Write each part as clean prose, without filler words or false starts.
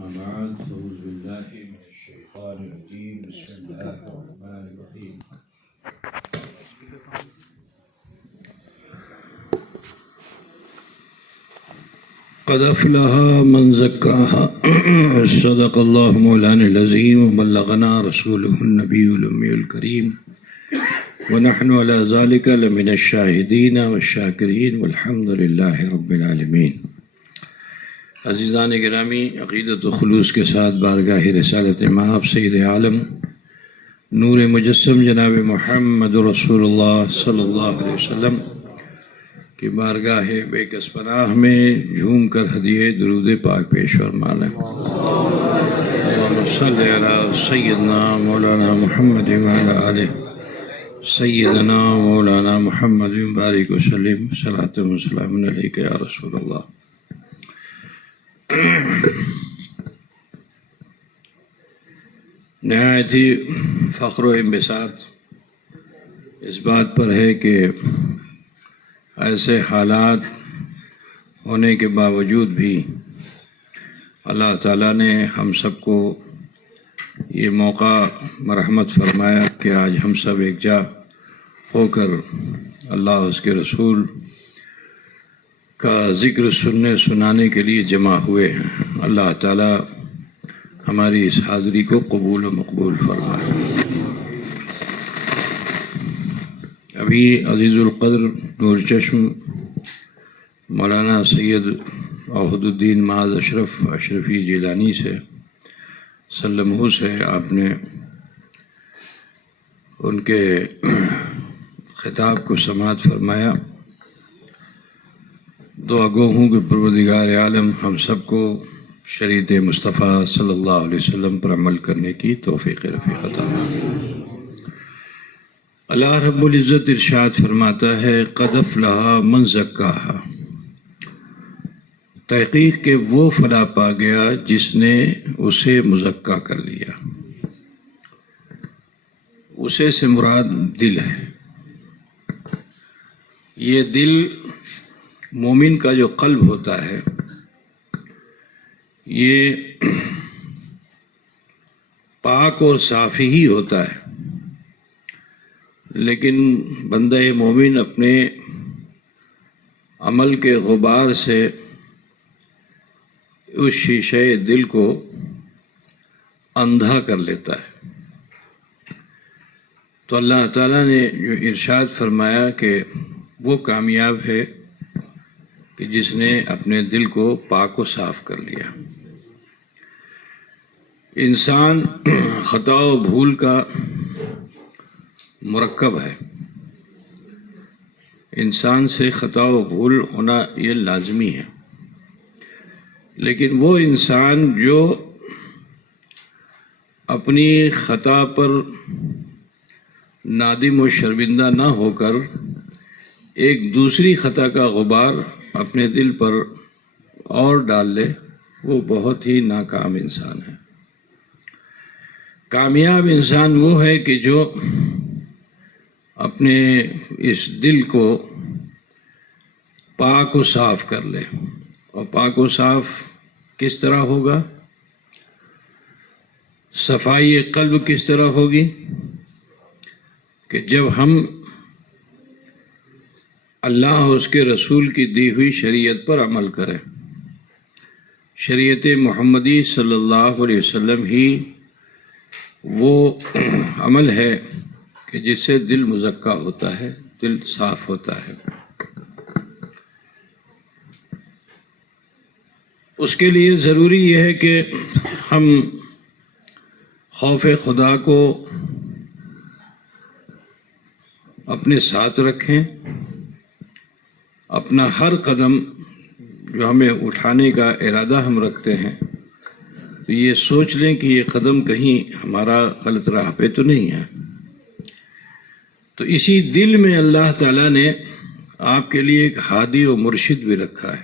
بعد أعوذ بالله من الشيطان الرجيم بسم الله الرحمن الرحيم قد أفلح من زكاها صدق الله مولانا العظيم وبلغنا رسوله النبي الأمي الكريم ونحن على ذلك لمن الشاهدين والشاكرين والحمد لله رب العالمين۔ عزیزان گرامی، عقیدت و خلوص کے ساتھ بارگاہ رسالت مآب سید عالم نور مجسم جناب محمد رسول اللہ صلی اللہ علیہ وسلم کی بارگاہ بے کس پناہ میں جھوم کر ہدیے درود پاک پیش فرمائیں۔ اللہم صلی علی سیدنا مولانا محمد وعلی آلہ سیدنا مولانا محمد بارک وسلم صلاۃ و سلام علیک یا رسول اللہ۔ نہایت ہی فخر و انبساط اس بات پر ہے کہ ایسے حالات ہونے کے باوجود بھی اللہ تعالیٰ نے ہم سب کو یہ موقع مرحمت فرمایا کہ آج ہم سب ایک جا ہو کر اللہ اس کے رسول کا ذکر سننے سنانے کے لیے جمع ہوئے ہیں۔ اللہ تعالیٰ ہماری اس حاضری کو قبول و مقبول فرمائے۔ ابھی عزیز القدر نور چشم مولانا سید عہد الدین معاذ اشرف اشرفی جیلانی سے سلمہ سے آپ نے ان کے خطاب کو سماعت فرمایا۔ دعا گو ہوں کہ پروردگار عالم ہم سب کو شریعت مصطفیٰ صلی اللہ علیہ وسلم پر عمل کرنے کی توفیق رفیق عطا فرمائے۔ اللہ رب العزت ارشاد فرماتا ہے قد افلح من زکاہا، تحقیق کہ وہ فلاح پا گیا جس نے اسے مزکا کر لیا۔ اسے سے مراد دل ہے۔ یہ دل مومن کا جو قلب ہوتا ہے یہ پاک اور صافی ہی ہوتا ہے، لیکن بندہ مومن اپنے عمل کے غبار سے اس شیشے دل کو اندھا کر لیتا ہے۔ تو اللہ تعالیٰ نے جو ارشاد فرمایا کہ وہ کامیاب ہے کہ جس نے اپنے دل کو پاک و صاف کر لیا۔ انسان خطا و بھول کا مرکب ہے، انسان سے خطا و بھول ہونا یہ لازمی ہے، لیکن وہ انسان جو اپنی خطا پر نادم و شرمندہ نہ ہو کر ایک دوسری خطا کا غبار اپنے دل پر اور ڈال لے، وہ بہت ہی ناکام انسان ہے۔ کامیاب انسان وہ ہے کہ جو اپنے اس دل کو پاک و صاف کر لے۔ اور پاک و صاف کس طرح ہوگا؟ صفائی قلب کس طرح ہوگی؟ کہ جب ہم اللہ اور اس کے رسول کی دی ہوئی شریعت پر عمل کریں۔ شریعت محمدی صلی اللہ علیہ وسلم ہی وہ عمل ہے کہ جس سے دل مزکا ہوتا ہے، دل صاف ہوتا ہے۔ اس کے لیے ضروری یہ ہے کہ ہم خوف خدا کو اپنے ساتھ رکھیں، اپنا ہر قدم جو ہمیں اٹھانے کا ارادہ ہم رکھتے ہیں تو یہ سوچ لیں کہ یہ قدم کہیں ہمارا غلط راہ پہ تو نہیں ہے۔ تو اسی دل میں اللہ تعالیٰ نے آپ کے لیے ایک ہادی و مرشد بھی رکھا ہے۔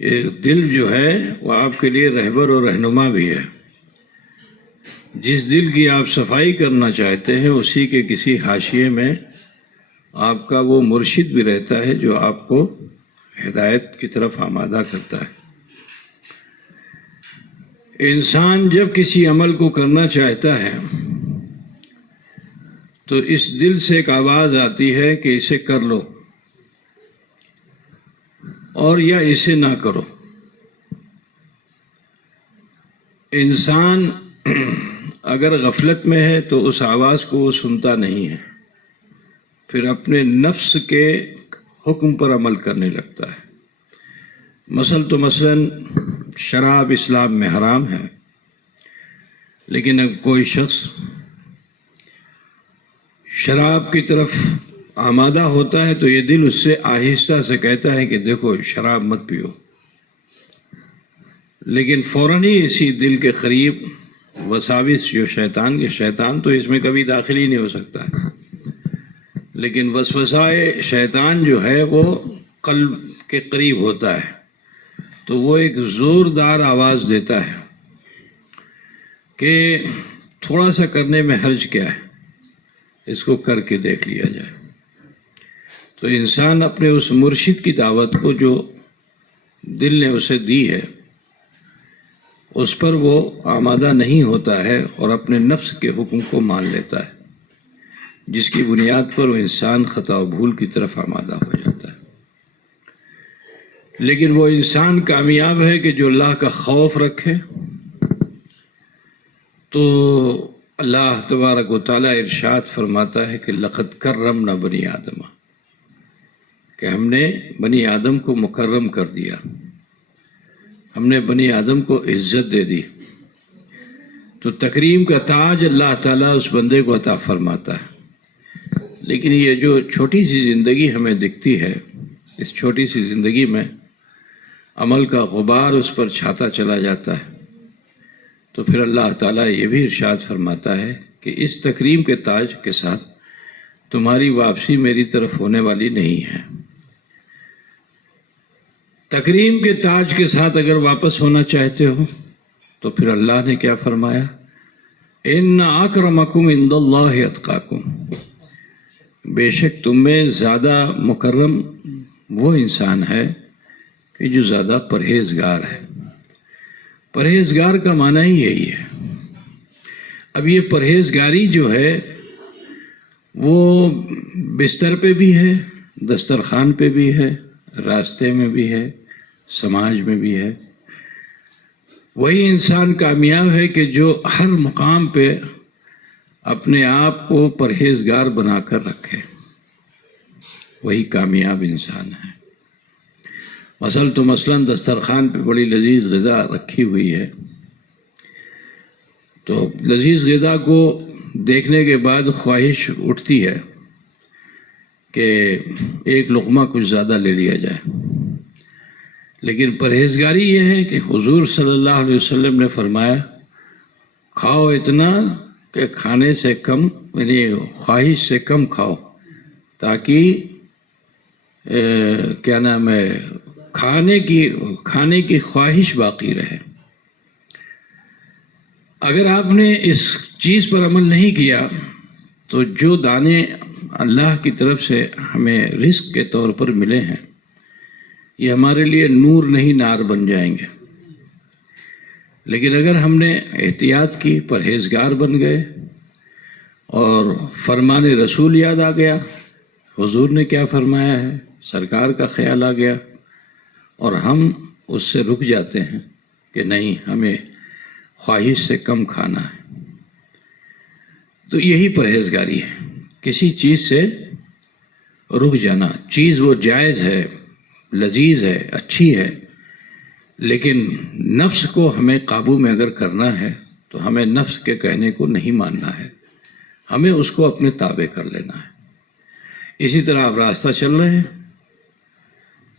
یہ دل جو ہے وہ آپ کے لیے رہبر اور رہنما بھی ہے۔ جس دل کی آپ صفائی کرنا چاہتے ہیں اسی کے کسی حاشیے میں آپ کا وہ مرشد بھی رہتا ہے جو آپ کو ہدایت کی طرف آمادہ کرتا ہے۔ انسان جب کسی عمل کو کرنا چاہتا ہے تو اس دل سے ایک آواز آتی ہے کہ اسے کر لو اور یا اسے نہ کرو. انسان اگر غفلت میں ہے تو اس آواز کو وہ سنتا نہیں ہے، پھر اپنے نفس کے حکم پر عمل کرنے لگتا ہے. مثلاً شراب اسلام میں حرام ہے، لیکن اگر کوئی شخص شراب کی طرف آمادہ ہوتا ہے تو یہ دل اس سے آہستہ سے کہتا ہے کہ دیکھو شراب مت پیو، لیکن فوراً ہی اسی دل کے قریب وساوس جو شیطان تو اس میں کبھی داخل ہی نہیں ہو سکتا، لیکن وسوسائے شیطان جو ہے وہ قلب کے قریب ہوتا ہے، تو وہ ایک زوردار آواز دیتا ہے کہ تھوڑا سا کرنے میں حرج کیا ہے، اس کو کر کے دیکھ لیا جائے. تو انسان اپنے اس مرشد کی دعوت کو جو دل نے اسے دی ہے اس پر وہ آمادہ نہیں ہوتا ہے اور اپنے نفس کے حکم کو مان لیتا ہے، جس کی بنیاد پر وہ انسان خطا و بھول کی طرف آمادہ ہو جاتا ہے. لیکن وہ انسان کامیاب ہے کہ جو اللہ کا خوف رکھے. تو اللہ تبارک و تعالیٰ ارشاد فرماتا ہے کہ لقد کرمنا بنی آدم، کہ ہم نے بنی آدم کو مکرم کر دیا، ہم نے بنی آدم کو عزت دے دی. تو تکریم کا تاج اللہ تعالیٰ اس بندے کو عطا فرماتا ہے. لیکن یہ جو چھوٹی سی زندگی ہمیں دکھتی ہے، اس چھوٹی سی زندگی میں عمل کا غبار اس پر چھاتا چلا جاتا ہے. تو پھر اللہ تعالیٰ یہ بھی ارشاد فرماتا ہے کہ اس تکریم کے تاج کے ساتھ تمہاری واپسی میری طرف ہونے والی نہیں ہے. تکریم کے تاج کے ساتھ اگر واپس ہونا چاہتے ہو تو پھر اللہ نے کیا فرمایا؟ ان اکرمکم عند اللہ اتقاکم، بے شک تم میں زیادہ مکرم وہ انسان ہے کہ جو زیادہ پرہیزگار ہے. پرہیزگار کا معنی ہی یہی ہے. اب یہ پرہیزگاری جو ہے وہ بستر پہ بھی ہے، دسترخوان پہ بھی ہے، راستے میں بھی ہے، سماج میں بھی ہے. وہی انسان کامیاب ہے کہ جو ہر مقام پہ اپنے آپ کو پرہیزگار بنا کر رکھے، وہی کامیاب انسان ہے. مثلاً دسترخوان پہ بڑی لذیذ غذا رکھی ہوئی ہے، تو لذیذ غذا کو دیکھنے کے بعد خواہش اٹھتی ہے کہ ایک لقمہ کچھ زیادہ لے لیا جائے. لیکن پرہیزگاری یہ ہے کہ حضور صلی اللہ علیہ وسلم نے فرمایا کھاؤ اتنا کہ کھانے سے کم، یعنی خواہش سے کم کھاؤ، تاکہ کیا نام ہے کھانے کی خواہش باقی رہے. اگر آپ نے اس چیز پر عمل نہیں کیا تو جو دانے اللہ کی طرف سے ہمیں رزق کے طور پر ملے ہیں یہ ہمارے لیے نور نہیں نار بن جائیں گے. لیکن اگر ہم نے احتیاط کی، پرہیزگار بن گئے اور فرمان رسول یاد آ گیا، حضور نے کیا فرمایا ہے، سرکار کا خیال آ گیا، اور ہم اس سے رک جاتے ہیں کہ نہیں ہمیں خواہش سے کم کھانا ہے، تو یہی پرہیزگاری ہے. کسی چیز سے رک جانا، چیز وہ جائز ہے، لذیذ ہے، اچھی ہے، لیکن نفس کو ہمیں قابو میں اگر کرنا ہے تو ہمیں نفس کے کہنے کو نہیں ماننا ہے، ہمیں اس کو اپنے تابع کر لینا ہے. اسی طرح آپ راستہ چل رہے ہیں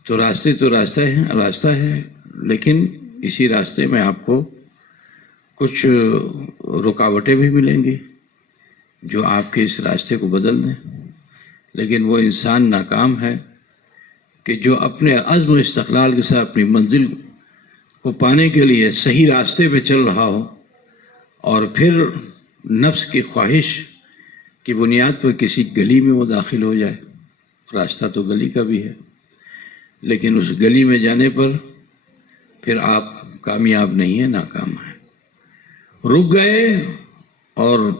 تو راستہ ہے، لیکن اسی راستے میں آپ کو کچھ رکاوٹیں بھی ملیں گی جو آپ کے اس راستے کو بدل دیں. لیکن وہ انسان ناکام ہے کہ جو اپنے عزم و استقلال کے ساتھ اپنی منزل کو پانے کے لیے صحیح راستے پہ چل رہا ہو اور پھر نفس کی خواہش کی بنیاد پر کسی گلی میں وہ داخل ہو جائے. راستہ تو گلی کا بھی ہے، لیکن اس گلی میں جانے پر پھر آپ کامیاب نہیں ہیں، ناکام ہیں. رک گئے اور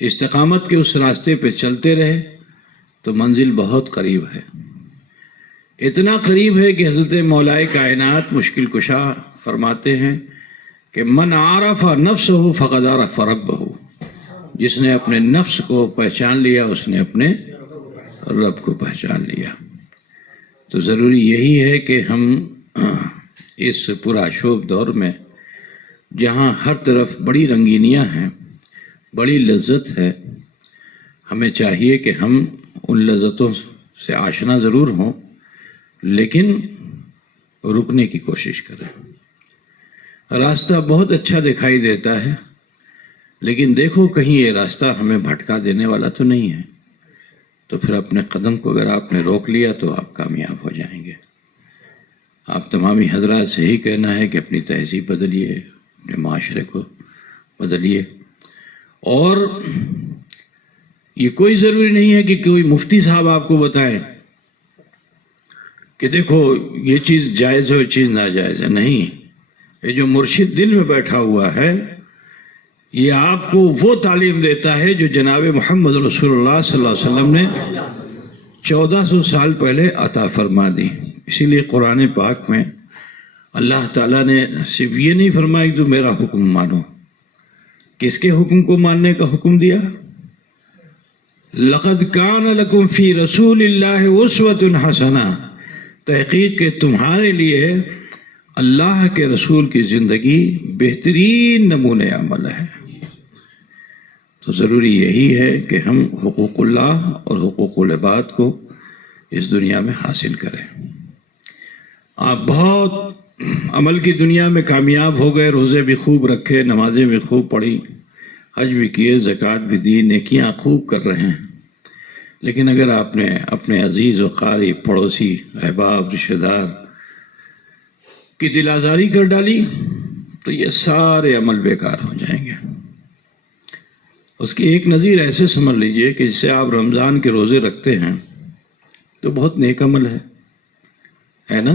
استقامت کے اس راستے پہ چلتے رہے تو منزل بہت قریب ہے. اتنا قریب ہے کہ حضرت مولائے کائنات مشکل کشا فرماتے ہیں کہ من عرف نفسہ فقد عرف ربہ، جس نے اپنے نفس کو پہچان لیا اس نے اپنے رب کو پہچان لیا. تو ضروری یہی ہے کہ ہم اس پرآشوب دور میں جہاں ہر طرف بڑی رنگینیاں ہیں، بڑی لذت ہے، ہمیں چاہیے کہ ہم ان لذتوں سے آشنا ضرور ہوں لیکن رکنے کی کوشش کریں. راستہ بہت اچھا دکھائی دیتا ہے لیکن دیکھو کہیں یہ راستہ ہمیں بھٹکا دینے والا تو نہیں ہے. تو پھر اپنے قدم کو اگر آپ نے روک لیا تو آپ کامیاب ہو جائیں گے. آپ تمامی حضرات سے ہی کہنا ہے کہ اپنی تہذیب بدلیے، اپنے معاشرے کو بدلیے. اور یہ کوئی ضروری نہیں ہے کہ کوئی مفتی صاحب آپ کو بتائیں کہ دیکھو یہ چیز جائز ہے یہ چیز ناجائز ہے. نہیں، یہ جو مرشد دل میں بیٹھا ہوا ہے یہ آپ کو وہ تعلیم دیتا ہے جو جناب محمد رسول اللہ صلی اللہ علیہ وسلم نے 1400 سال پہلے عطا فرما دی. اسی لیے قرآن پاک میں اللہ تعالیٰ نے صرف یہ نہیں فرمایا کہ تم میرا حکم مانو. کس کے حکم کو ماننے کا حکم دیا؟ لَقَدْ كَانَ لَكُمْ فِي رَسُولِ اللَّهِ أُسْوَةٌ حَسَنَةٌ، تحقیق کہ تمہارے لیے اللہ کے رسول کی زندگی بہترین نمونۂ عمل ہے. تو ضروری یہی ہے کہ ہم حقوق اللہ اور حقوق العباد کو اس دنیا میں حاصل کریں. آپ بہت عمل کی دنیا میں کامیاب ہو گئے، روزے بھی خوب رکھے، نمازیں بھی خوب پڑھی، حج بھی کیے، زکوٰۃ بھی دی، نیکیاں خوب کر رہے ہیں، لیکن اگر آپ نے اپنے عزیز و قریب، پڑوسی، احباب، رشتہ دار کی دل آزاری کر ڈالی تو یہ سارے عمل بیکار ہو جائیں گے. اس کی ایک نظیر ایسے سمجھ لیجئے کہ جسے آپ رمضان کے روزے رکھتے ہیں تو بہت نیک عمل ہے نا.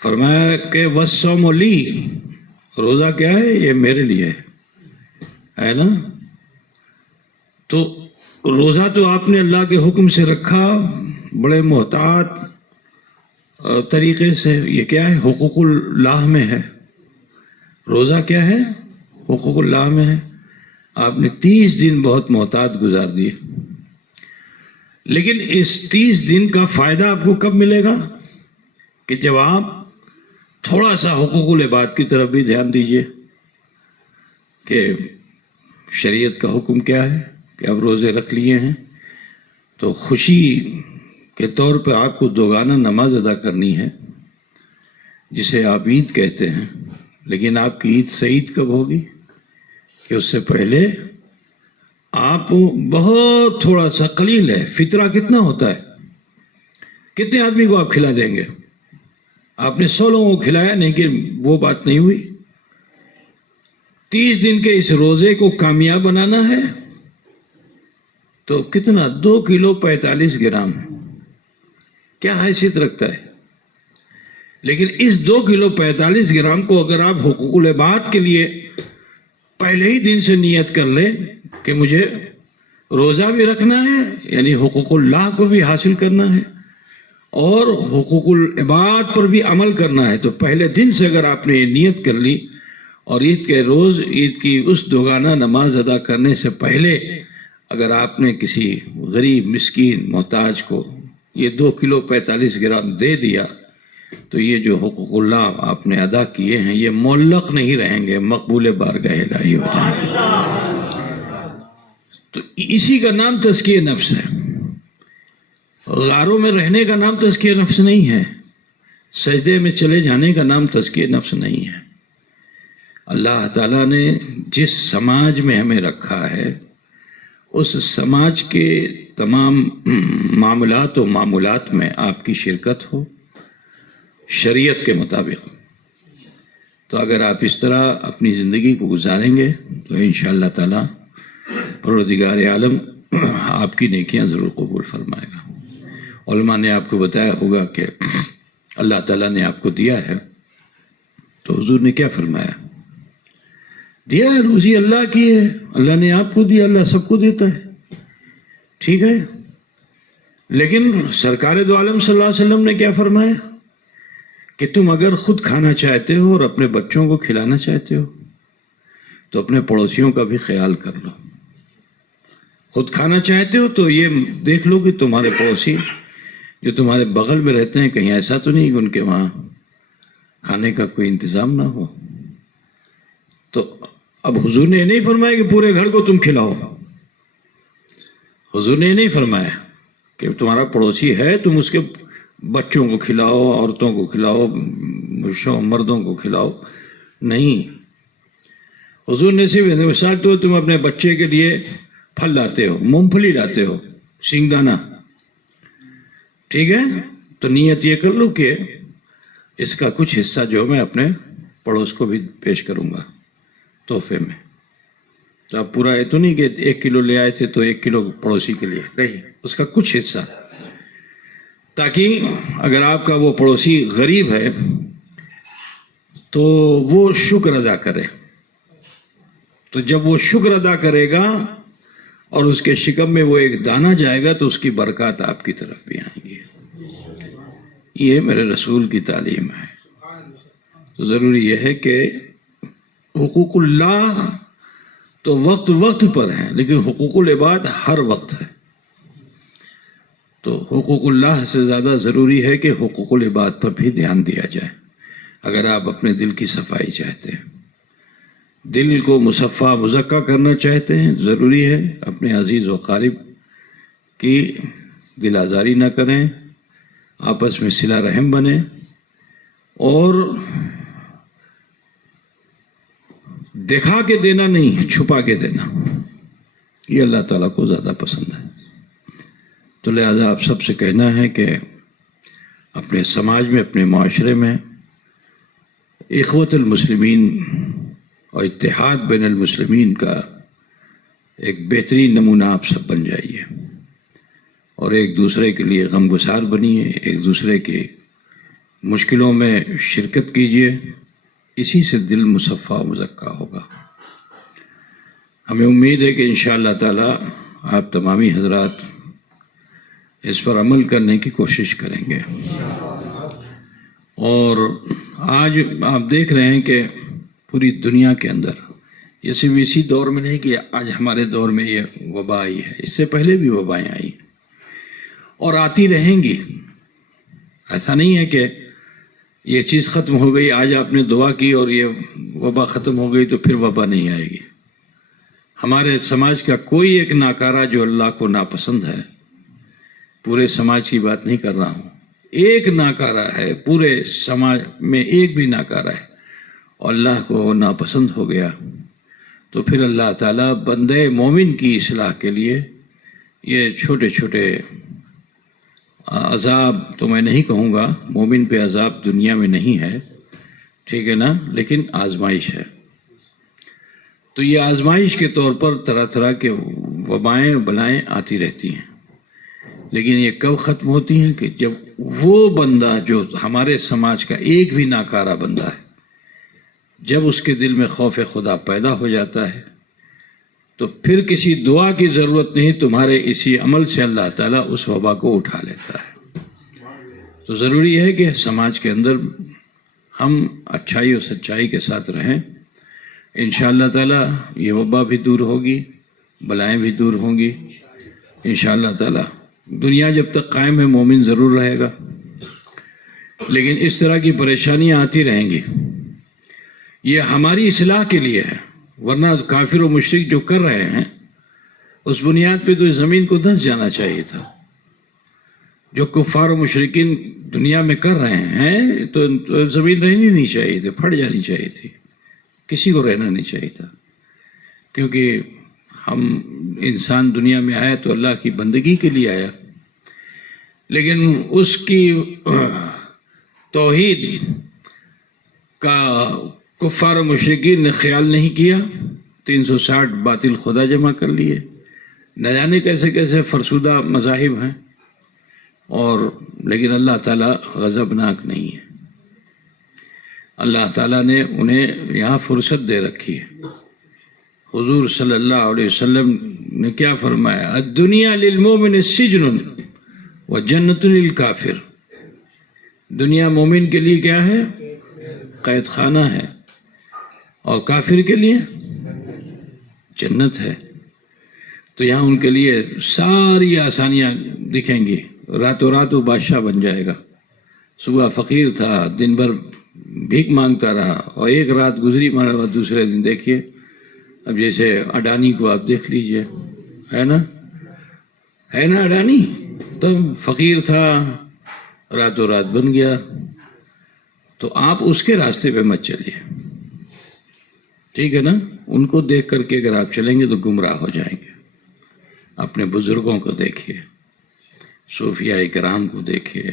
فرمایا کہ وَالصَّوْمُ لِي، روزہ کیا ہے؟ یہ میرے لیے ہے نا. تو روزہ تو آپ نے اللہ کے حکم سے رکھا بڑے محتاط طریقے سے. یہ کیا ہے؟ حقوق اللہ میں ہے. روزہ کیا ہے؟ حقوق اللہ میں ہے. آپ نے 30 دن بہت محتاط گزار دیے، لیکن اس 30 دن کا فائدہ آپ کو کب ملے گا؟ کہ جب آپ تھوڑا سا حقوق العباد کی طرف بھی دھیان دیجئے کہ شریعت کا حکم کیا ہے کہ اب روزے رکھ لیے ہیں تو خوشی کے طور پہ آپ کو دوگانہ نماز ادا کرنی ہے جسے آپ عید کہتے ہیں. لیکن آپ کی عید سعید کب ہوگی؟ کہ اس سے پہلے آپ بہت تھوڑا سا قلیل ہے. فطرہ کتنا ہوتا ہے؟ کتنے آدمی کو آپ کھلا دیں گے؟ آپ نے 100 لوگوں کو کھلایا نہیں کہ وہ بات نہیں ہوئی. 30 دن کے اس روزے کو کامیاب بنانا ہے تو کتنا؟ 2 کلو 45 گرام کیا حیثیت رکھتا ہے. لیکن اس 2 کلو 45 گرام کو اگر آپ حقوق العباد کے لیے پہلے ہی دن سے نیت کر لیں کہ مجھے روزہ بھی رکھنا ہے، یعنی حقوق اللہ کو بھی حاصل کرنا ہے اور حقوق العباد پر بھی عمل کرنا ہے، تو پہلے دن سے اگر آپ نے یہ نیت کر لی اور عید کے روز عید کی اس دوگانہ نماز ادا کرنے سے پہلے اگر آپ نے کسی غریب مسکین محتاج کو یہ 2 کلو 45 گرام دے دیا تو یہ جو حقوق اللہ آپ نے ادا کیے ہیں یہ معلق نہیں رہیں گے، مقبول بارگاہ الہی ہو جائیں گے. تو اسی کا نام تزکیہ نفس ہے. غاروں میں رہنے کا نام تزکیہ نفس نہیں ہے، سجدے میں چلے جانے کا نام تزکیہ نفس نہیں ہے. اللہ تعالیٰ نے جس سماج میں ہمیں رکھا ہے اس سماج کے تمام معاملات و معمولات میں آپ کی شرکت ہو شریعت کے مطابق. تو اگر آپ اس طرح اپنی زندگی کو گزاریں گے تو انشاءاللہ تعالیٰ پروردگار عالم آپ کی نیکیاں ضرور قبول فرمائے گا. علماء نے آپ کو بتایا ہوگا کہ اللہ تعالیٰ نے آپ کو دیا ہے تو حضور نے کیا فرمایا دیا ہے، روزی اللہ کی ہے، اللہ نے آپ کو دیا، اللہ سب کو دیتا ہے، ٹھیک ہے. لیکن سرکار دو عالم صلی اللہ علیہ وسلم نے کیا فرمایا کہ تم اگر خود کھانا چاہتے ہو اور اپنے بچوں کو کھلانا چاہتے ہو تو اپنے پڑوسیوں کا بھی خیال کر لو. خود کھانا چاہتے ہو تو یہ دیکھ لو کہ تمہارے پڑوسی جو تمہارے بغل میں رہتے ہیں کہیں ایسا تو نہیں کہ ان کے وہاں کھانے کا کوئی انتظام نہ ہو. تو اب حضور نے یہ نہیں فرمایا کہ پورے گھر کو تم کھلاؤ. حضور نے یہ نہیں فرمایا کہ تمہارا پڑوسی ہے تم اس کے بچوں کو کھلاؤ، عورتوں کو کھلاؤ، مردوں کو کھلاؤ. نہیں، حضور نے صرف مثال تو تم اپنے بچے کے لیے پھل لاتے ہو، مونگ پھلی لاتے ہو، سنگ دانہ، ٹھیک ہے، تو نیت یہ کر لو کہ اس کا کچھ حصہ جو میں اپنے پڑوس کو بھی پیش کروں گا تحفے میں. تو آپ پورا یہ تو نہیں کہ 1 کلو لے آئے تھے تو 1 کلو پڑوسی کے لیے، نہیں، اس کا کچھ حصہ، تاکہ اگر آپ کا وہ پڑوسی غریب ہے تو وہ شکر ادا کرے. تو جب وہ شکر ادا کرے گا اور اس کے شکم میں وہ ایک دانہ جائے گا تو اس کی برکات آپ کی طرف بھی آئیں گی. یہ میرے رسول کی تعلیم ہے. تو ضروری یہ ہے کہ حقوق اللہ تو وقت وقت پر ہیں، لیکن حقوق العباد ہر وقت ہے. تو حقوق اللہ سے زیادہ ضروری ہے کہ حقوق العباد پر بھی دھیان دیا جائے. اگر آپ اپنے دل کی صفائی چاہتے ہیں، دل کو مصفا مزکا کرنا چاہتے ہیں، ضروری ہے اپنے عزیز و قارب کی دل آزاری نہ کریں، آپس میں صلہ رحم بنیں، اور دکھا کے دینا نہیں، چھپا کے دینا، یہ اللہ تعالیٰ کو زیادہ پسند ہے. تو لہذا آپ سب سے کہنا ہے کہ اپنے سماج میں، اپنے معاشرے میں اخوت المسلمین اور اتحاد بین المسلمین کا ایک بہترین نمونہ آپ سب بن جائیے، اور ایک دوسرے کے لیے غمگسار بنیے، ایک دوسرے کی مشکلوں میں شرکت کیجیے. اسی سے دل مصفا و مزکا ہوگا. ہمیں امید ہے کہ انشاءاللہ تعالی آپ تمامی حضرات اس پر عمل کرنے کی کوشش کریں گے. اور آج آپ دیکھ رہے ہیں کہ پوری دنیا کے اندر، یہ صرف اسی دور میں نہیں کہ آج ہمارے دور میں یہ وبا آئی ہے، اس سے پہلے بھی وبائیں آئی اور آتی رہیں گی. ایسا نہیں ہے کہ یہ چیز ختم ہو گئی، آج آپ نے دعا کی اور یہ وبا ختم ہو گئی تو پھر وبا نہیں آئے گی. ہمارے سماج کا کوئی ایک ناکارہ جو اللہ کو ناپسند ہے، پورے سماج کی بات نہیں کر رہا ہوں، ایک ناکارہ ہے، پورے سماج میں ایک بھی ناکارہ ہے اور اللہ کو ناپسند ہو گیا، تو پھر اللہ تعالیٰ بندے مومن کی اصلاح کے لیے یہ چھوٹے چھوٹے عذاب تو میں نہیں کہوں گا، مومن پہ عذاب دنیا میں نہیں ہے، ٹھیک ہے نا، لیکن آزمائش ہے. تو یہ آزمائش کے طور پر طرح طرح کے وبائیں بلائیں آتی رہتی ہیں، لیکن یہ کب ختم ہوتی ہیں کہ جب وہ بندہ جو ہمارے سماج کا ایک بھی ناکارہ بندہ ہے، جب اس کے دل میں خوف خدا پیدا ہو جاتا ہے تو پھر کسی دعا کی ضرورت نہیں، تمہارے اسی عمل سے اللہ تعالیٰ اس وبا کو اٹھا لیتا ہے. تو ضروری ہے کہ سماج کے اندر ہم اچھائی اور سچائی کے ساتھ رہیں. انشاءاللہ تعالیٰ یہ وبا بھی دور ہوگی، بلائیں بھی دور ہوں گی انشاءاللہ تعالیٰ. دنیا جب تک قائم ہے مومن ضرور رہے گا، لیکن اس طرح کی پریشانیاں آتی رہیں گی. یہ ہماری اصلاح کے لیے ہے، ورنہ کافر و مشرک جو کر رہے ہیں اس بنیاد پہ تو زمین کو دھنس جانا چاہیے تھا. جو کفار و مشرکین دنیا میں کر رہے ہیں تو زمین رہنی نہیں چاہیے تھی، پھٹ جانی چاہیے تھی، کسی کو رہنا نہیں چاہیے تھا. کیونکہ ہم انسان دنیا میں آیا تو اللہ کی بندگی کے لیے آیا، لیکن اس کی توحید کا کفار و مشرکین نے خیال نہیں کیا. 360 باطل خدا جمع کر لیے، نہ جانے کیسے کیسے فرسودہ مذاہب ہیں، اور لیکن اللہ تعالیٰ غضبناک نہیں ہے. اللہ تعالیٰ نے انہیں یہاں فرصت دے رکھی ہے حضور صلی اللہ علیہ وسلم نے کیا فرمایا؟ الدنیا للمومن سجن وجنت للکافر. دنیا مومن کے لیے کیا ہے؟ قید خانہ ہے، اور کافر کے لیے جنت ہے. تو یہاں ان کے لیے ساری آسانیاں دکھیں گی. راتوں رات وہ بادشاہ بن جائے گا. صبح فقیر تھا، دن بھر بھیک مانگتا رہا، اور ایک رات گزری مارا ہوا، دوسرے دن دیکھیے اب جیسے اڈانی کو آپ دیکھ لیجئے، ہے نا اڈانی؟ تب فقیر تھا، راتوں رات بن گیا. تو آپ اس کے راستے پہ مت چلیے، ٹھیک ہے نا؟ ان کو دیکھ کر کے اگر آپ چلیں گے تو گمراہ ہو جائیں گے. اپنے بزرگوں کو دیکھیے، صوفیاء کرام کو دیکھیے،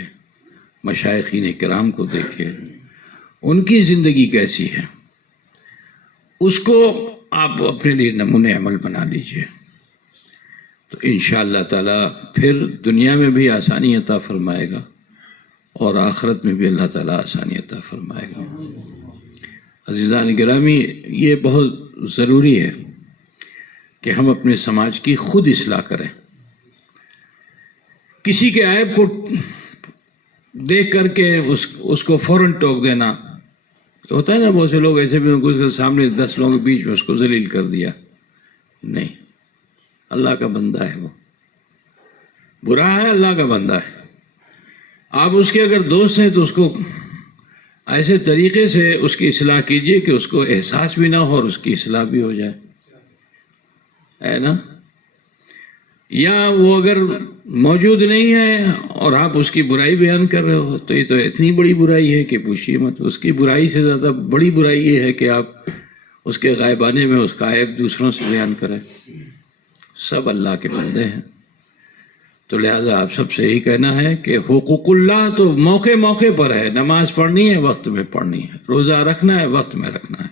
مشائخین کرام کو دیکھیے، ان کی زندگی کیسی ہے، اس کو آپ اپنے لیے نمونے عمل بنا لیجئے. تو انشاءاللہ تعالی پھر دنیا میں بھی آسانی عطا فرمائے گا، اور آخرت میں بھی اللہ تعالیٰ آسانی عطا فرمائے گا. عزیزان گرامی، یہ بہت ضروری ہے کہ ہم اپنے سماج کی خود اصلاح کریں. کسی کے عیب کو دیکھ کر کے اس کو فوراً ٹوک دینا ہوتا ہے نا. بہت سے لوگ ایسے بھی اس کے سامنے 10 لوگوں کے بیچ میں اس کو ذلیل کر دیا. نہیں، اللہ کا بندہ ہے، وہ برا ہے، اللہ کا بندہ ہے. آپ اس کے اگر دوست ہیں تو اس کو ایسے طریقے سے اس کی اصلاح کیجئے کہ اس کو احساس بھی نہ ہو اور اس کی اصلاح بھی ہو جائے، ہے نا؟ یا وہ اگر موجود نہیں ہے اور آپ اس کی برائی بیان کر رہے ہو تو یہ تو اتنی بڑی برائی ہے کہ پوچھیے مت. اس کی برائی سے زیادہ بڑی برائی یہ ہے کہ آپ اس کے غائبانے میں اس کا عیب دوسروں سے بیان کریں. سب اللہ کے بندے ہیں، تو لہٰذا آپ سب سے یہی کہنا ہے کہ حقوق اللہ تو موقع موقع پر ہے. نماز پڑھنی ہے وقت میں پڑھنی ہے، روزہ رکھنا ہے وقت میں رکھنا ہے،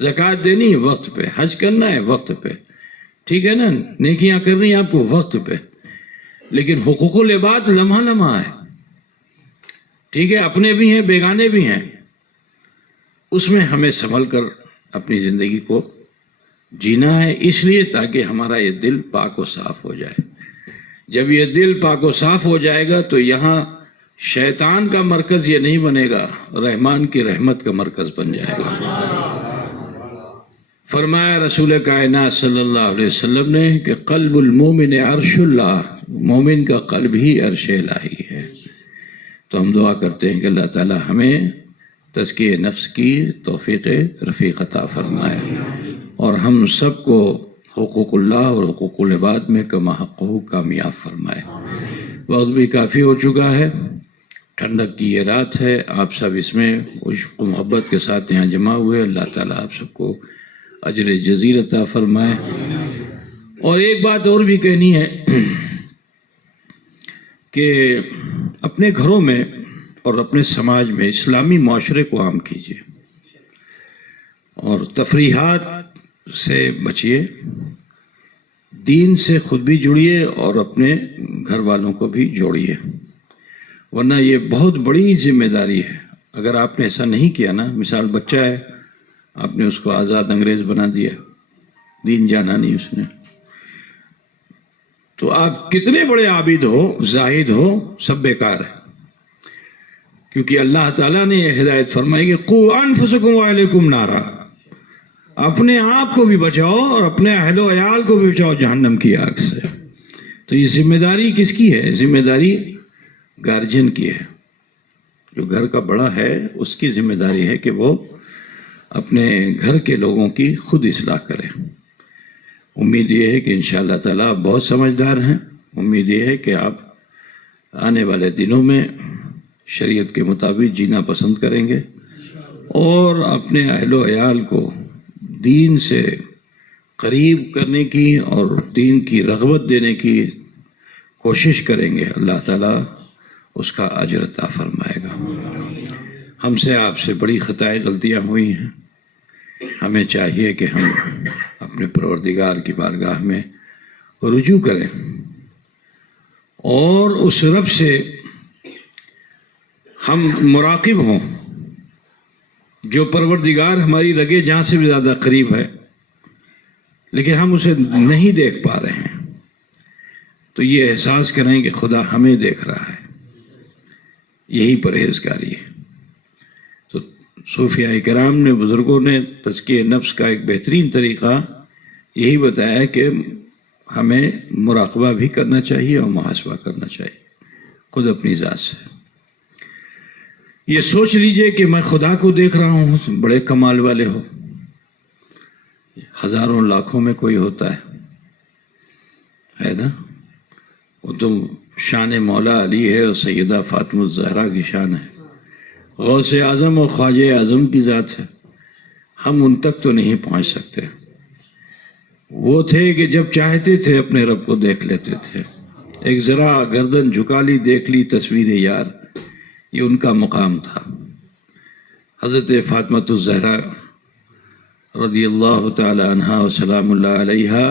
زکوٰۃ دینی ہے وقت پہ، حج کرنا ہے وقت پہ، ٹھیک ہے نا؟ نیکیاں کرنی ہے آپ کو وقت پہ. لیکن حقوق العباد لمحہ لمحہ ہے، ٹھیک ہے؟ اپنے بھی ہیں، بیگانے بھی ہیں. اس میں ہمیں سنبھل کر اپنی زندگی کو جینا ہے، اس لیے تاکہ ہمارا یہ دل پاک و صاف ہو جائے. جب یہ دل پاک و صاف ہو جائے گا تو یہاں شیطان کا مرکز یہ نہیں بنے گا، رحمان کی رحمت کا مرکز بن جائے گا. فرمایا رسول کائنات صلی اللہ علیہ وسلم نے کہ قلب المومن عرش اللہ، مومن کا قلب ہی عرش الہی ہے. تو ہم دعا کرتے ہیں کہ اللہ تعالی ہمیں تزکیہ نفس کی توفیق رفیق عطا فرمائے، اور ہم سب کو حقوق اللہ اور حقوق العباد میں کما حقہ کامیاب فرمائے. وقت بھی کافی ہو چکا ہے، ٹھنڈک کی یہ رات ہے، آپ سب اس میں عشق و محبت کے ساتھ یہاں جمع ہوئے. اللہ تعالیٰ آپ سب کو اجر جزیل عطا فرمائے. اور ایک بات اور بھی کہنی ہے کہ اپنے گھروں میں اور اپنے سماج میں اسلامی معاشرے کو عام کیجیے، اور تفریحات سے بچیے، دین سے خود بھی جڑیے اور اپنے گھر والوں کو بھی جوڑیے. ورنہ یہ بہت بڑی ذمہ داری ہے. اگر آپ نے ایسا نہیں کیا نا، مثال بچہ ہے، آپ نے اس کو آزاد انگریز بنا دیا، دین جانا نہیں اس نے، تو آپ کتنے بڑے عابد ہو، زاہد ہو، سب بیکار ہے. کیونکہ اللہ تعالیٰ نے یہ ہدایت فرمائی کہ قوا انفسکم واہلکم نارا، اپنے آپ کو بھی بچاؤ اور اپنے اہل و عیال کو بھی بچاؤ جہنم کی آگ سے. تو یہ ذمہ داری کس کی ہے؟ ذمہ داری گارجین کی ہے. جو گھر کا بڑا ہے اس کی ذمہ داری ہے کہ وہ اپنے گھر کے لوگوں کی خود اصلاح کرے. امید یہ ہے کہ انشاءاللہ تعالیٰ آپ بہت سمجھدار ہیں. امید یہ ہے کہ آپ آنے والے دنوں میں شریعت کے مطابق جینا پسند کریں گے اور اپنے اہل و عیال کو دین سے قریب کرنے کی اور دین کی رغبت دینے کی کوشش کریں گے. اللہ تعالیٰ اس کا اجر عطا فرمائے گا. ہم سے آپ سے بڑی خطائیں غلطیاں ہوئی ہیں. ہمیں چاہیے کہ ہم اپنے پروردگار کی بارگاہ میں رجوع کریں اور اس رب سے ہم مراقب ہوں جو پروردگار ہماری رگے جہاں سے بھی زیادہ قریب ہے. لیکن ہم اسے نہیں دیکھ پا رہے ہیں، تو یہ احساس کریں کہ خدا ہمیں دیکھ رہا ہے، یہی پرہیزگاری ہے۔ تو صوفیاء کرام نے، بزرگوں نے تزکیہ نفس کا ایک بہترین طریقہ یہی بتایا کہ ہمیں مراقبہ بھی کرنا چاہیے اور محاسبہ کرنا چاہیے خود اپنی ذات سے۔ یہ سوچ لیجئے کہ میں خدا کو دیکھ رہا ہوں، بڑے کمال والے ہو، ہزاروں لاکھوں میں کوئی ہوتا ہے نا، وہ تو شان مولا علی ہے اور سیدہ فاطمہ الزہرا کی شان ہے، غوث اعظم اور خواجہ اعظم کی ذات ہے، ہم ان تک تو نہیں پہنچ سکتے۔ وہ تھے کہ جب چاہتے تھے اپنے رب کو دیکھ لیتے تھے، ایک ذرا گردن جھکا لی، دیکھ لی تصویر یار، یہ ان کا مقام تھا۔ حضرت فاطمہ الزہرا رضی اللہ تعالی عنہا و سلام اللہ علیہا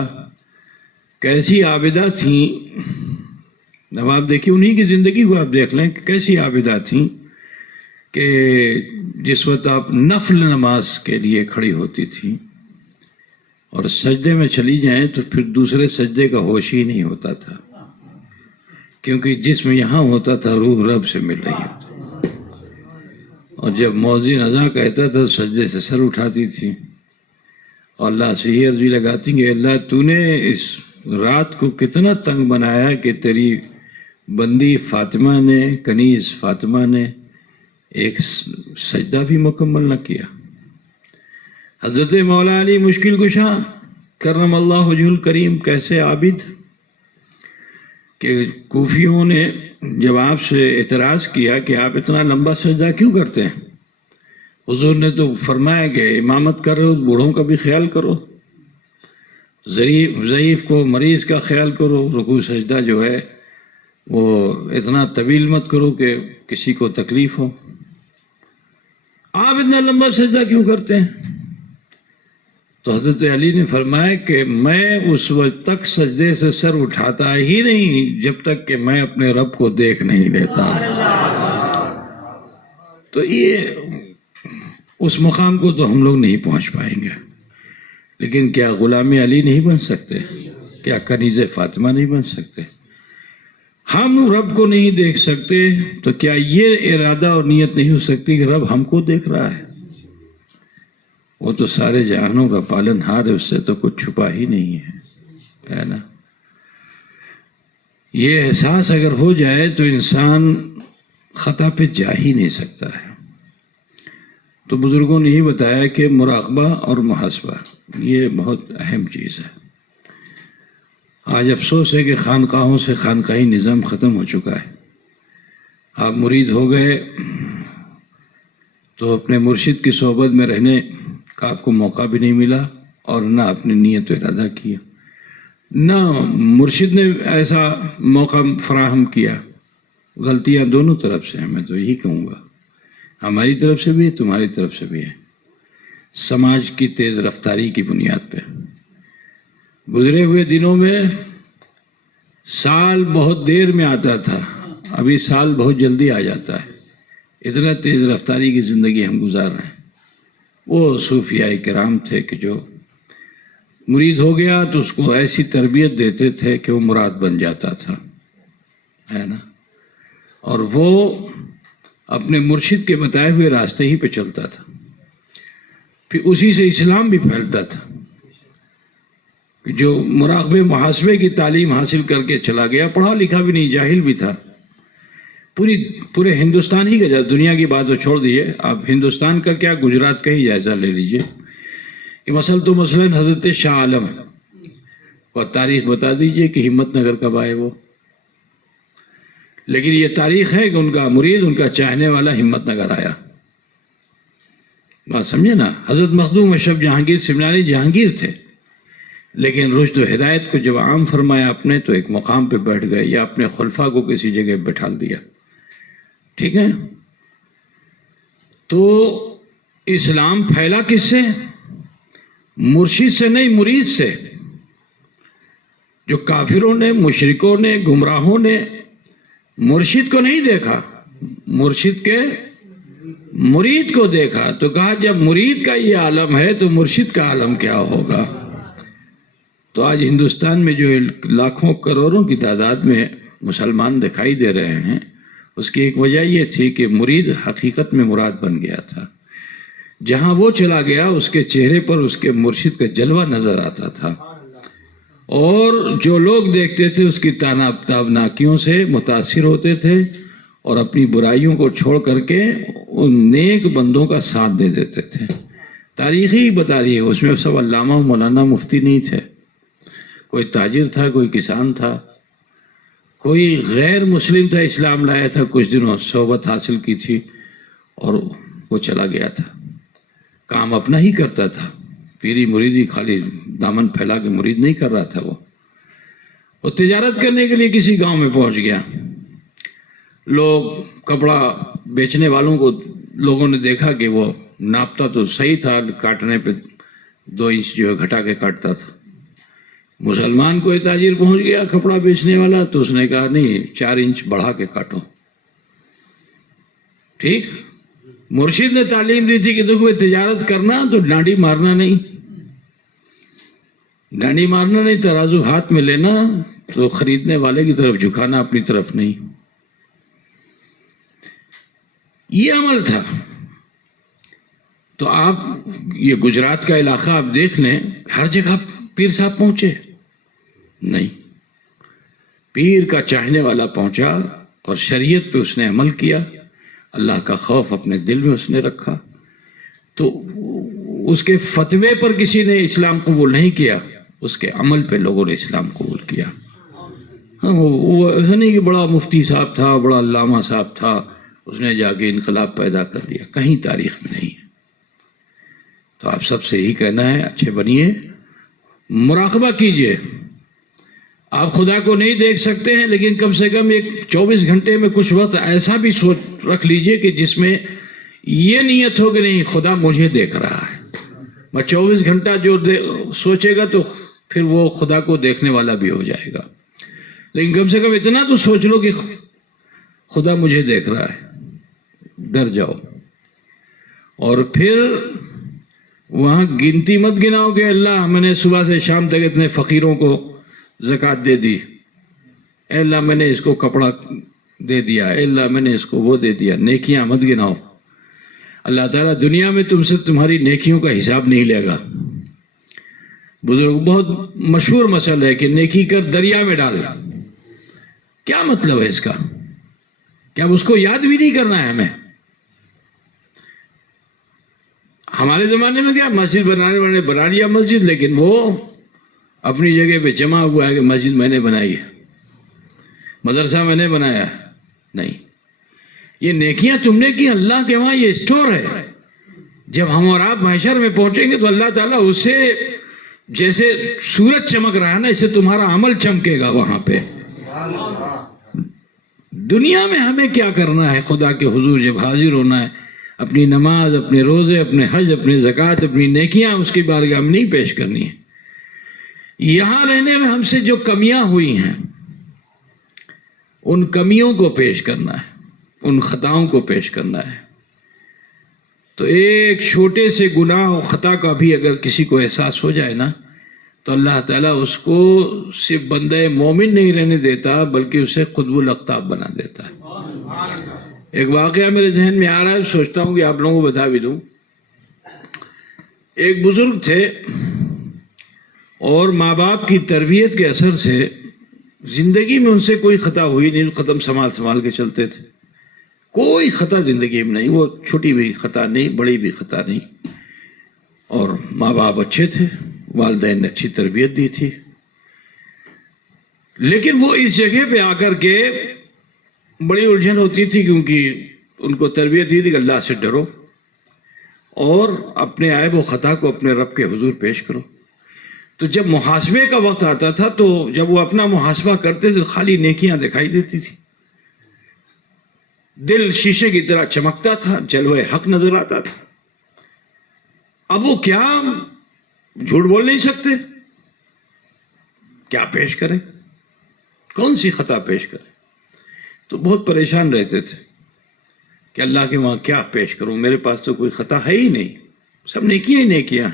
کیسی عابدہ تھیں۔ اب آپ دیکھیں انہی کی زندگی کو آپ دیکھ لیں کہ کیسی عابدہ تھیں کہ جس وقت آپ نفل نماز کے لیے کھڑی ہوتی تھیں اور سجدے میں چلی جائیں تو پھر دوسرے سجدے کا ہوش ہی نہیں ہوتا تھا، کیونکہ جسم یہاں ہوتا تھا، روح رب سے مل رہی ہوتی، اور جب مؤذن اذان کہتا تھا سجدے سے سر اٹھاتی تھی اور اللہ سے یہ عرضی لگاتی کہ اللہ تو نے اس رات کو کتنا تنگ بنایا کہ تیری بندی فاطمہ نے، کنیز فاطمہ نے ایک سجدہ بھی مکمل نہ کیا۔ حضرت مولا علی مشکل کشا کرم اللہ وجہ الکریم کیسے عابد، کہ کوفیوں نے جب آپ سے اعتراض کیا کہ آپ اتنا لمبا سجدہ کیوں کرتے ہیں، حضور نے تو فرمایا کہ امامت کر رہے ہو بوڑھوں کا بھی خیال کرو، ضعیف کو، مریض کا خیال کرو، رکوع سجدہ جو ہے وہ اتنا طویل مت کرو کہ کسی کو تکلیف ہو، آپ اتنا لمبا سجدہ کیوں کرتے ہیں؟ تو حضرت علی نے فرمایا کہ میں اس وقت تک سجدے سے سر اٹھاتا ہی نہیں جب تک کہ میں اپنے رب کو دیکھ نہیں لیتا۔ تو یہ اس مقام کو تو ہم لوگ نہیں پہنچ پائیں گے، لیکن کیا غلام علی نہیں بن سکتے؟ کیا کنیز فاطمہ نہیں بن سکتے؟ ہم رب کو نہیں دیکھ سکتے تو کیا یہ ارادہ اور نیت نہیں ہو سکتی کہ رب ہم کو دیکھ رہا ہے؟ وہ تو سارے جہانوں کا پالن ہار ہے، اس سے تو کچھ چھپا ہی نہیں ہے نا۔ یہ احساس اگر ہو جائے تو انسان خطا پہ جا ہی نہیں سکتا ہے۔ تو بزرگوں نے یہ بتایا کہ مراقبہ اور محاسبہ یہ بہت اہم چیز ہے۔ آج افسوس ہے کہ خانقاہوں سے خانقاہی نظام ختم ہو چکا ہے۔ آپ مرید ہو گئے تو اپنے مرشد کی صحبت میں رہنے کا آپ کو موقع بھی نہیں ملا، اور نہ اپنی نیت و ارادہ کیا، نہ مرشد نے ایسا موقع فراہم کیا۔ غلطیاں دونوں طرف سے ہیں، میں تو یہی کہوں گا، ہماری طرف سے بھی ہے، تمہاری طرف سے بھی ہے، سماج کی تیز رفتاری کی بنیاد پہ۔ گزرے ہوئے دنوں میں سال بہت دیر میں آتا تھا، ابھی سال بہت جلدی آ جاتا ہے، اتنا تیز رفتاری کی زندگی ہم گزار رہے ہیں۔ وہ صوفیاء کرام تھے کہ جو مرید ہو گیا تو اس کو ایسی تربیت دیتے تھے کہ وہ مراد بن جاتا تھا، ہے نا، اور وہ اپنے مرشد کے بتائے ہوئے راستے ہی پہ چلتا تھا، پھر اسی سے اسلام بھی پھیلتا تھا۔ جو مراقبے محاسبے کی تعلیم حاصل کر کے چلا گیا، پڑھا لکھا بھی نہیں، جاہل بھی تھا، پورے ہندوستان ہی کا، دنیا کی بات تو چھوڑ دیجیے، آپ ہندوستان کا کیا گجرات کا ہی جائزہ لے لیجیے کہ مثلاً حضرت شاہ عالم اور تاریخ بتا دیجیے کہ ہمت نگر کب آئے وہ، لیکن یہ تاریخ ہے کہ ان کا مرید، ان کا چاہنے والا ہمت نگر آیا۔ بات سمجھے نا، حضرت مخدوم اشرف جہانگیر سمنانی جہانگیر تھے، لیکن رشد و ہدایت کو جب عام فرمایا اپنے تو ایک مقام پہ بیٹھ گئے، یا اپنے خلفاء کو کسی جگہ بٹھا دیا، ٹھیک ہے۔ تو اسلام پھیلا کس سے؟ مرشد سے نہیں، مرید سے۔ جو کافروں نے، مشرکوں نے، گمراہوں نے مرشد کو نہیں دیکھا، مرشد کے مرید کو دیکھا، تو کہا جب مرید کا یہ عالم ہے تو مرشد کا عالم کیا ہوگا؟ تو آج ہندوستان میں جو لاکھوں کروڑوں کی تعداد میں مسلمان دکھائی دے رہے ہیں، اس کی ایک وجہ یہ تھی کہ مرید حقیقت میں مراد بن گیا تھا. جہاں وہ چلا گیا اس کے چہرے پر اس کے مرشد کا جلوہ نظر آتا تھا، اور جو لوگ دیکھتے تھے اس کی تابناکیوں سے متاثر ہوتے تھے اور اپنی برائیوں کو چھوڑ کر کے ان نیک بندوں کا ساتھ دے دیتے تھے. تاریخی بتا رہی ہے، اس میں سب علامہ مولانا مفتی نہیں تھے، کوئی تاجر تھا، کوئی کسان تھا، کوئی غیر مسلم تھا، اسلام لایا تھا، کچھ دنوں صحبت حاصل کی تھی اور وہ چلا گیا تھا. کام اپنا ہی کرتا تھا، پیری مریدی خالی دامن پھیلا کے مرید نہیں کر رہا تھا. وہ تجارت کرنے کے لیے کسی گاؤں میں پہنچ گیا. لوگ کپڑا بیچنے والوں کو لوگوں نے دیکھا کہ وہ ناپتا تو صحیح تھا، کاٹنے پہ 2 انچ جو ہے گھٹا کے کاٹتا تھا. مسلمان کوئی تاجر پہنچ گیا کپڑا بیچنے والا، تو اس نے کہا نہیں 4 انچ بڑھا کے کاٹو. ٹھیک، مرشد نے تعلیم دی تھی کہ دیکھو تجارت کرنا تو ڈانڈی مارنا نہیں، ڈانڈی مارنا نہیں، ترازو ہاتھ میں لینا تو خریدنے والے کی طرف جھکانا، اپنی طرف نہیں. یہ عمل تھا. تو آپ یہ گجرات کا علاقہ آپ دیکھ لیں، ہر جگہ پیر صاحب پہنچے نہیں، پیر کا چاہنے والا پہنچا اور شریعت پہ اس نے عمل کیا، اللہ کا خوف اپنے دل میں اس نے رکھا. تو اس کے فتوے پر کسی نے اسلام قبول نہیں کیا، اس کے عمل پہ لوگوں نے اسلام قبول کیا. وہ ایسا نہیں کہ بڑا مفتی صاحب تھا، بڑا علامہ صاحب تھا، اس نے جا کے انقلاب پیدا کر دیا، کہیں تاریخ میں نہیں ہے. تو آپ سب سے یہی کہنا ہے، اچھے بنیے، مراقبہ کیجئے. آپ خدا کو نہیں دیکھ سکتے ہیں، لیکن کم سے کم ایک 24 گھنٹے میں کچھ وقت ایسا بھی سوچ رکھ لیجئے کہ جس میں یہ نیت ہو کہ نہیں خدا مجھے دیکھ رہا ہے. میں 24 گھنٹہ جو سوچے گا تو پھر وہ خدا کو دیکھنے والا بھی ہو جائے گا. لیکن کم سے کم اتنا تو سوچ لو کہ خدا مجھے دیکھ رہا ہے، ڈر جاؤ. اور پھر وہاں گنتی مت گناؤ کہ اللہ میں نے صبح سے شام تک اتنے فقیروں کو زکوٰۃ دے دی، اے اللہ میں نے اس کو کپڑا دے دیا، اے اللہ میں نے اس کو وہ دے دیا. نیکیاں مت گناؤ. اللہ تعالیٰ دنیا میں تم سے تمہاری نیکیوں کا حساب نہیں لے گا. بزرگ بہت مشہور مسئلہ ہے کہ نیکی کر دریا میں ڈال. کیا مطلب ہے اس کا؟ کیا اس کو یاد بھی نہیں کرنا ہے ہمیں؟ ہمارے زمانے میں کیا مسجد بنانے والے بنا لیا مسجد، لیکن وہ اپنی جگہ پہ جمع ہوا ہے کہ مسجد میں نے بنائی ہے، مدرسہ میں نے بنایا ہے. نہیں، یہ نیکیاں تم نے کی، اللہ کے وہاں یہ اسٹور ہے. جب ہم اور آپ محشر میں پہنچیں گے تو اللہ تعالیٰ اس سے جیسے سورج چمک رہا ہے نا، اسے تمہارا عمل چمکے گا وہاں پہ. دنیا میں ہمیں کیا کرنا ہے؟ خدا کے حضور جب حاضر ہونا ہے، اپنی نماز، اپنے روزے، اپنے حج، اپنے زکوٰۃ، اپنی نیکیاں اس کی بارگاہ میں نہیں پیش کرنی ہے. یہاں رہنے میں ہم سے جو کمیاں ہوئی ہیں ان کمیوں کو پیش کرنا ہے، ان خطاؤں کو پیش کرنا ہے. تو ایک چھوٹے سے گناہ و خطا کا بھی اگر کسی کو احساس ہو جائے نا، تو اللہ تعالیٰ اس کو صرف بندہ مومن نہیں رہنے دیتا بلکہ اسے قطب الاقطاب بنا دیتا ہے. ایک واقعہ میرے ذہن میں آ رہا ہے، سوچتا ہوں کہ آپ لوگوں کو بتا بھی دوں. ایک بزرگ تھے اور ماں باپ کی تربیت کے اثر سے زندگی میں ان سے کوئی خطا ہوئی نہیں، قدم سنبھال کے چلتے تھے. کوئی خطا زندگی میں نہیں، وہ چھوٹی بھی خطا نہیں، بڑی بھی خطا نہیں. اور ماں باپ اچھے تھے، والدین نے اچھی تربیت دی تھی. لیکن وہ اس جگہ پہ آ کر کے بڑی الجھن ہوتی تھی، کیونکہ ان کو تربیت دی تھی کہ اللہ سے ڈرو اور اپنے عیب و خطا کو اپنے رب کے حضور پیش کرو. تو جب محاسبے کا وقت آتا تھا تو جب وہ اپنا محاسبہ کرتے تو خالی نیکیاں دکھائی دیتی تھی. دل شیشے کی طرح چمکتا تھا، جلوہ حق نظر آتا تھا. اب وہ کیا جھوٹ بول نہیں سکتے، کیا پیش کریں، کون سی خطا پیش کریں. تو بہت پریشان رہتے تھے کہ اللہ کے وہاں کیا پیش کروں، میرے پاس تو کوئی خطا ہے ہی نہیں، سب نیکیاں ہی نیکیاں.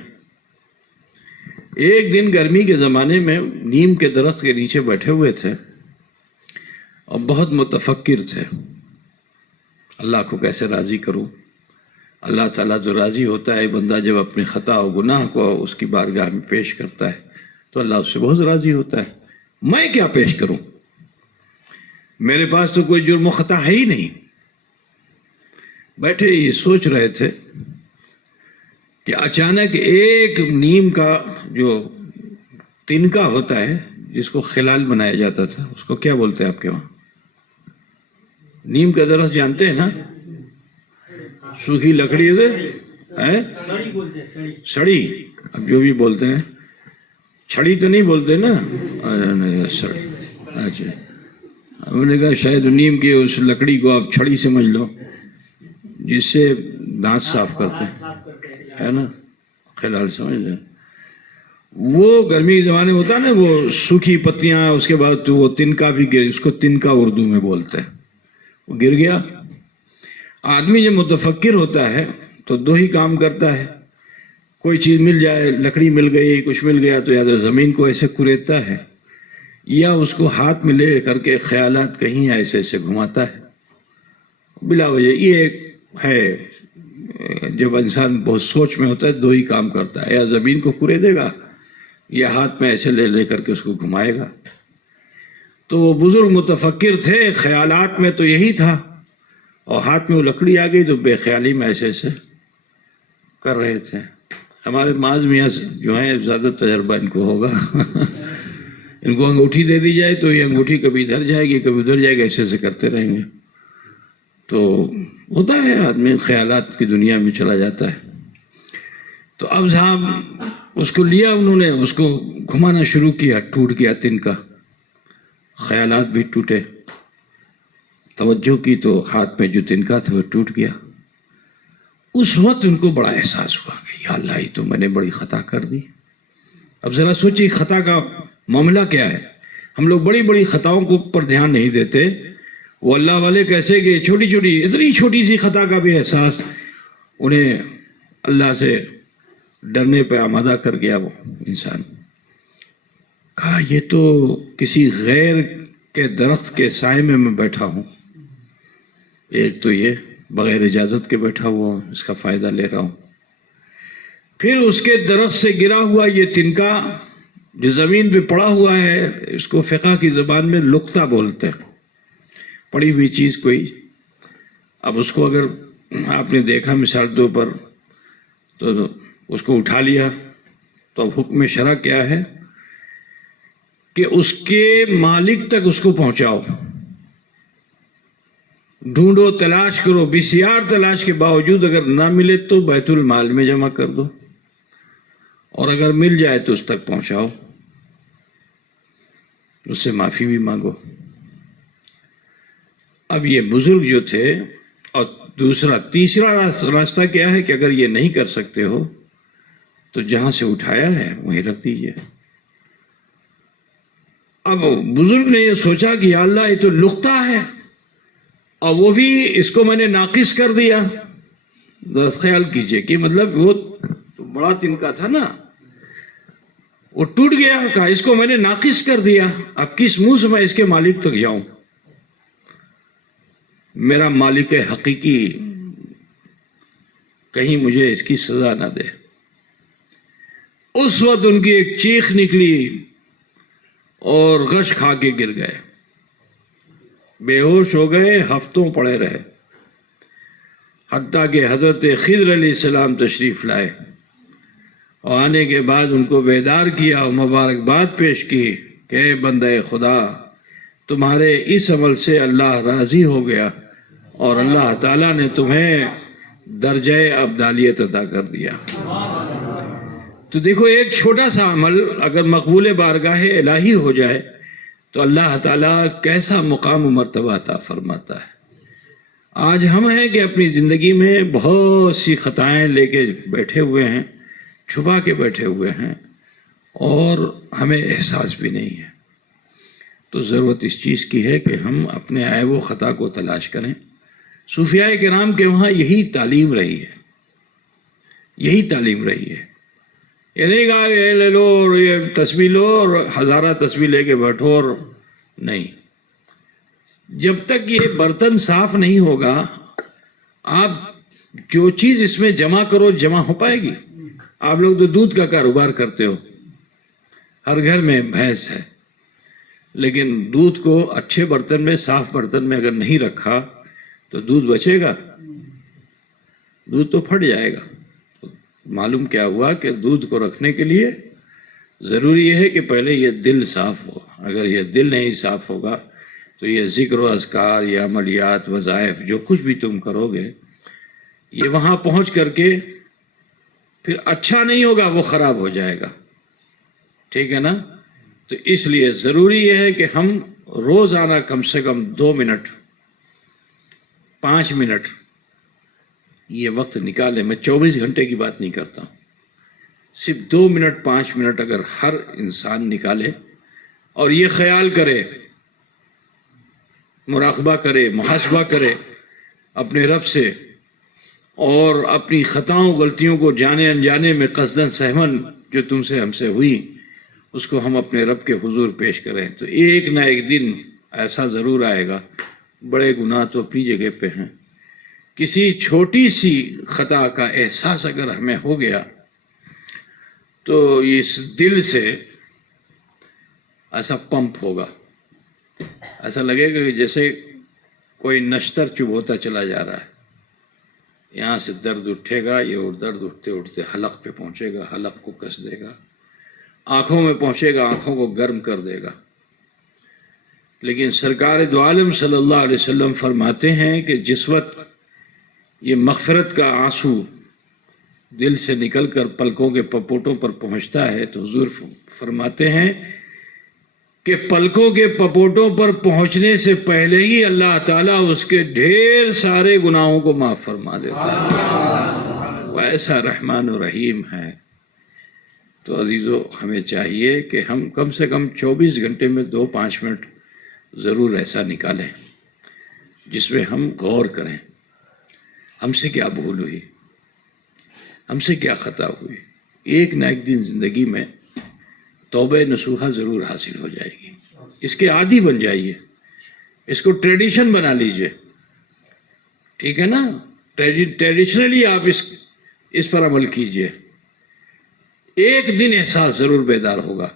ایک دن گرمی کے زمانے میں نیم کے درخت کے نیچے بیٹھے ہوئے تھے اور بہت متفکر تھے، اللہ کو کیسے راضی کروں۔ اللہ تعالیٰ جو راضی ہوتا ہے بندہ جب اپنی خطا و گناہ کو اس کی بارگاہ میں پیش کرتا ہے تو اللہ اس سے بہت راضی ہوتا ہے۔ میں کیا پیش کروں، میرے پاس تو کوئی جرم و خطا ہے ہی نہیں۔ بیٹھے یہ سوچ رہے تھے کہ اچانک ایک نیم کا جو تنکا ہوتا ہے جس کو خلال بنایا جاتا تھا، اس کو کیا بولتے ہیں آپ کے وہاں؟ نیم کا درخت جانتے ہیں نا، سوکھی لکڑی ہے، سڑی، اب جو بھی بولتے ہیں، چھڑی تو نہیں بولتے نا، سڑی۔ اچھا، ہم نے کہا شاید نیم کی اس لکڑی کو آپ چھڑی سمجھ لو جس سے دانت صاف کرتے ہیں، ہے نا، خلال سمجھ لیں۔ وہ گرمی کے زمانے میں ہوتا ہے نا، وہ سوکھی پتیاں، اس کے بعد تو وہ تنکا بھی گر، اس کو تنکا اردو میں بولتے ہیں، وہ گر گیا۔ آدمی جب متفکر ہوتا ہے تو دو ہی کام کرتا ہے، کوئی چیز مل جائے، لکڑی مل گئی، کچھ مل گیا تو یا تو زمین کو ایسے کریدتا ہے یا اس کو ہاتھ میں لے کر کے خیالات کہیں ایسے ایسے گھماتا ہے بلا وجہ۔ یہ ایک ہے جب انسان بہت سوچ میں ہوتا ہے، دو ہی کام کرتا ہے، یا زمین کو کریدے گا یا ہاتھ میں ایسے لے کر کے اس کو گھمائے گا۔ تو وہ بزرگ متفکر تھے، خیالات میں تو یہی تھا، اور ہاتھ میں وہ لکڑی آ گئی تو بے خیالی میں ایسے ایسے کر رہے تھے۔ ہمارے معاذ میاں جو ہیں زیادہ تجربہ ان کو ہوگا ان کو انگوٹھی دے دی جائے تو یہ انگوٹھی کبھی ادھر جائے گی کبھی ادھر جائے گی، ایسے ایسے کرتے رہیں گے۔ تو ہوتا ہے آدمی خیالات کی دنیا میں چلا جاتا ہے۔ تو اب صاحب اس کو لیا، انہوں نے اس کو گھمانا شروع کیا، ٹوٹ گیا تنکا، خیالات بھی ٹوٹے، توجہ کی تو ہاتھ میں جو تنکا تھا وہ ٹوٹ گیا۔ اس وقت ان کو بڑا احساس ہوا کہ یا اللہ، یہ تو میں نے بڑی خطا کر دی۔ اب ذرا سوچیے خطا کا معاملہ کیا ہے۔ ہم لوگ بڑی بڑی خطاؤں کو پر دھیان نہیں دیتے، وہ اللہ والے کیسے کہ چھوٹی چھوٹی، اتنی چھوٹی سی خطا کا بھی احساس انہیں اللہ سے ڈرنے پہ آمادہ کر گیا۔ وہ انسان کہا یہ تو کسی غیر کے درخت کے سائے میں بیٹھا ہوں، ایک تو یہ بغیر اجازت کے بیٹھا ہوا ہوں، اس کا فائدہ لے رہا ہوں، پھر اس کے درخت سے گرا ہوا یہ تنکا جو زمین پہ پڑا ہوا ہے، اس کو فقہ کی زبان میں لقطہ بولتے ہیں، پڑی ہوئی چیز کوئی۔ اب اس کو اگر آپ نے دیکھا مثال دو پر تو اس کو اٹھا لیا، تو اب حکم شرع کیا ہے کہ اس کے مالک تک اس کو پہنچاؤ، ڈھونڈو، تلاش کرو، بسیار تلاش کے باوجود اگر نہ ملے تو بیت المال میں جمع کر دو، اور اگر مل جائے تو اس تک پہنچاؤ، اس سے معافی بھی مانگو۔ اب یہ بزرگ جو تھے، اور تیسرا راستہ کیا ہے کہ اگر یہ نہیں کر سکتے ہو تو جہاں سے اٹھایا ہے وہیں رکھ دیجئے۔ اب بزرگ نے یہ سوچا کہ یا اللہ، یہ تو لقطہ ہے اور وہ بھی اس کو میں نے ناقص کر دیا۔ خیال کیجئے کہ مطلب وہ تو بڑا تنکا تھا نا، وہ ٹوٹ گیا، کہا اس کو میں نے ناقص کر دیا، اب کس منہ سے میں اس کے مالک تک جاؤں؟ میرا مالک حقیقی کہیں مجھے اس کی سزا نہ دے۔ اس وقت ان کی ایک چیخ نکلی اور غش کھا کے گر گئے، بے ہوش ہو گئے، ہفتوں پڑے رہے، حتیٰ کہ حضرت خضر علیہ السلام تشریف لائے اور آنے کے بعد ان کو بیدار کیا اور مبارکباد پیش کی کہ اے بندہ خدا، تمہارے اس عمل سے اللہ راضی ہو گیا اور اللہ تعالیٰ نے تمہیں درجہ ابدالیت عطا کر دیا۔ تو دیکھو، ایک چھوٹا سا عمل اگر مقبول بارگاہ الہی ہو جائے تو اللہ تعالیٰ کیسا مقام و مرتبہ عطا فرماتا ہے۔ آج ہم ہیں کہ اپنی زندگی میں بہت سی خطائیں لے کے بیٹھے ہوئے ہیں، چھپا کے بیٹھے ہوئے ہیں، اور ہمیں احساس بھی نہیں ہے۔ تو ضرورت اس چیز کی ہے کہ ہم اپنے عیب و خطا کو تلاش کریں۔ صوفیاء کرام کے وہاں یہی تعلیم رہی ہے، یہی تعلیم رہی ہے یہ نہیں کہا کہ لے لو اور یہ تسبیح لو اور ہزارہ تسبیح لے کے بیٹھو، اور نہیں. جب تک یہ برتن صاف نہیں ہوگا آپ جو چیز اس میں جمع کرو جمع ہو پائے گی؟ آپ لوگ تو دودھ کا کاروبار کرتے ہو، ہر گھر میں بھینس ہے، لیکن دودھ کو اچھے برتن میں، صاف برتن میں اگر نہیں رکھا تو دودھ بچے گا؟ دودھ تو پھٹ جائے گا. معلوم کیا ہوا کہ دودھ کو رکھنے کے لیے ضروری ہے کہ پہلے یہ دل صاف ہو. اگر یہ دل نہیں صاف ہوگا تو یہ ذکر و اذکار، یہ عملیات، وظائف، جو کچھ بھی تم کرو گے یہ وہاں پہنچ کر کے پھر اچھا نہیں ہوگا، وہ خراب ہو جائے گا. ٹھیک ہے نا؟ تو اس لیے ضروری یہ ہے کہ ہم روزانہ کم سے کم 2 منٹ 5 منٹ یہ وقت نکالیں. میں 24 گھنٹے کی بات نہیں کرتا ہوں، صرف 2 منٹ 5 منٹ اگر ہر انسان نکالے اور یہ خیال کرے، مراقبہ کرے، محاسبہ کرے اپنے رب سے، اور اپنی خطاؤں غلطیوں کو جانے انجانے میں قصداً سہون جو تم سے ہم سے ہوئی اس کو ہم اپنے رب کے حضور پیش کریں، تو ایک نہ ایک دن ایسا ضرور آئے گا. بڑے گناہ تو اپنی جگہ پہ ہیں، کسی چھوٹی سی خطا کا احساس اگر ہمیں ہو گیا تو اس دل سے ایسا پمپ ہوگا، ایسا لگے گا کہ جیسے کوئی نشتر چبھوتا چلا جا رہا ہے. یہاں سے درد اٹھے گا، یہ درد اٹھتے اٹھتے حلق پہ پہنچے گا، حلق کو کس دے گا، آنکھوں میں پہنچے گا، آنکھوں کو گرم کر دے گا. لیکن سرکار دو عالم صلی اللہ علیہ وسلم فرماتے ہیں کہ جس وقت یہ مغفرت کا آنسو دل سے نکل کر پلکوں کے پپوٹوں پر پہنچتا ہے تو حضور فرماتے ہیں کہ پلکوں کے پپوٹوں پر پہنچنے سے پہلے ہی اللہ تعالیٰ اس کے ڈھیر سارے گناہوں کو معاف فرما دیتا ہے. وہ ایسا رحمان و رحیم ہے. تو عزیزو، ہمیں چاہیے کہ ہم کم سے کم 24 گھنٹے میں 2-5 منٹ ضرور ایسا نکالیں جس میں ہم غور کریں ہم سے کیا بھول ہوئی، ہم سے کیا خطا ہوئی. ایک نہ ایک دن زندگی میں توبہ نصوحہ ضرور حاصل ہو جائے گی. اس کے عادی بن جائیے، اس کو ٹریڈیشن بنا لیجئے. ٹھیک ہے نا؟ ٹریڈیشنلی آپ اس پر عمل کیجئے. ایک دن احساس ضرور بیدار ہوگا،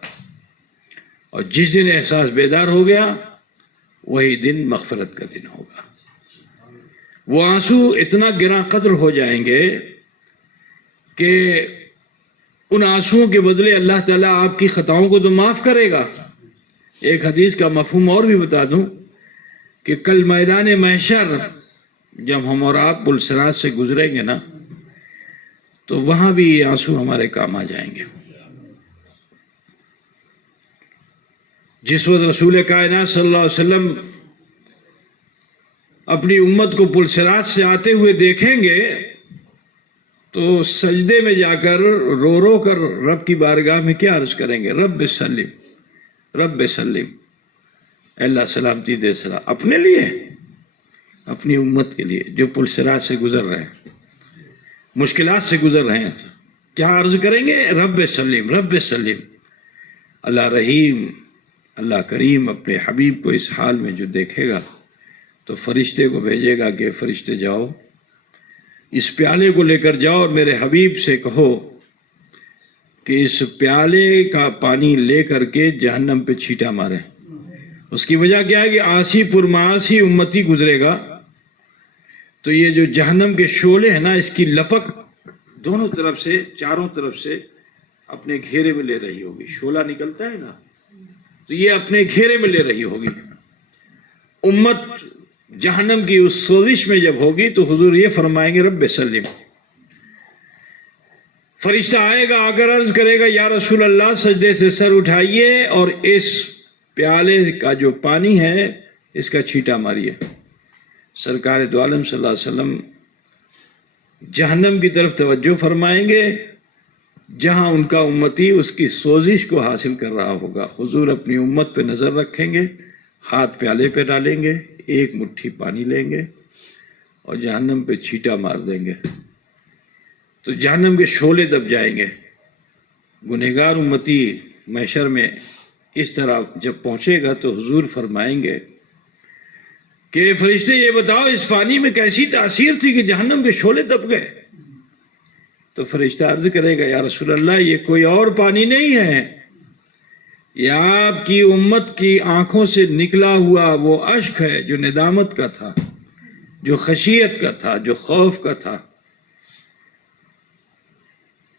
اور جس دن احساس بیدار ہو گیا وہی دن مغفرت کا دن ہوگا. وہ آنسو اتنا گراں قدر ہو جائیں گے کہ ان آنسوؤں کے بدلے اللہ تعالیٰ آپ کی خطاؤں کو تو معاف کرے گا. ایک حدیث کا مفہوم اور بھی بتا دوں کہ کل میدان محشر جب ہم اور آپ پلسرات سے گزریں گے نا تو وہاں بھی یہ آنسو ہمارے کام آ جائیں گے. جس وقت رسول کائنات صلی اللہ علیہ وسلم اپنی امت کو پلسرات سے آتے ہوئے دیکھیں گے تو سجدے میں جا کر رو رو کر رب کی بارگاہ میں کیا عرض کریں گے؟ رب سلم، رب سلم، اللہ سلامتی دے. سلام اپنے لیے، اپنی امت کے لیے جو پلسرات سے گزر رہے ہیں، مشکلات سے گزر رہے ہیں. کیا عرض کریں گے؟ رب سلم، رب سلم. اللہ رحیم، اللہ کریم اپنے حبیب کو اس حال میں جو دیکھے گا تو فرشتے کو بھیجے گا کہ فرشتے جاؤ اس پیالے کو لے کر جاؤ اور میرے حبیب سے کہو کہ اس پیالے کا پانی لے کر کے جہنم پہ چھیٹا مارے. اس کی وجہ کیا ہے کہ آسی پرمعاصی امتی گزرے گا تو یہ جو جہنم کے شعلے ہیں نا، اس کی لپک دونوں طرف سے، چاروں طرف سے اپنے گھیرے میں لے رہی ہوگی. شعلہ نکلتا ہے نا تو یہ اپنے گھیرے میں لے رہی ہوگی. امت جہنم کی اس سوزش میں جب ہوگی تو حضور یہ فرمائیں گے رب سلم. فرشتہ آئے گا، آ کر عرض کرے گا یا رسول اللہ سجدے سے سر اٹھائیے اور اس پیالے کا جو پانی ہے اس کا چھیٹا ماریے. سرکار دو عالم صلی اللہ علیہ وسلم جہنم کی طرف توجہ فرمائیں گے جہاں ان کا امتی اس کی سوزش کو حاصل کر رہا ہوگا. حضور اپنی امت پہ نظر رکھیں گے، ہاتھ پیالے پہ ڈالیں گے، ایک مٹھی پانی لیں گے اور جہنم پہ چھیٹا مار دیں گے تو جہنم کے شعلے دب جائیں گے. گنہگار امتی محشر میں اس طرح جب پہنچے گا تو حضور فرمائیں گے کہ فرشتے یہ بتاؤ اس پانی میں کیسی تاثیر تھی کہ جہنم کے شعلے دب گئے؟ تو فرشتہ عرض کرے گا یا رسول اللہ یہ کوئی اور پانی نہیں ہے، یہ آپ کی امت کی آنکھوں سے نکلا ہوا وہ اشک ہے جو ندامت کا تھا، جو خشیت کا تھا، جو خوف کا تھا۔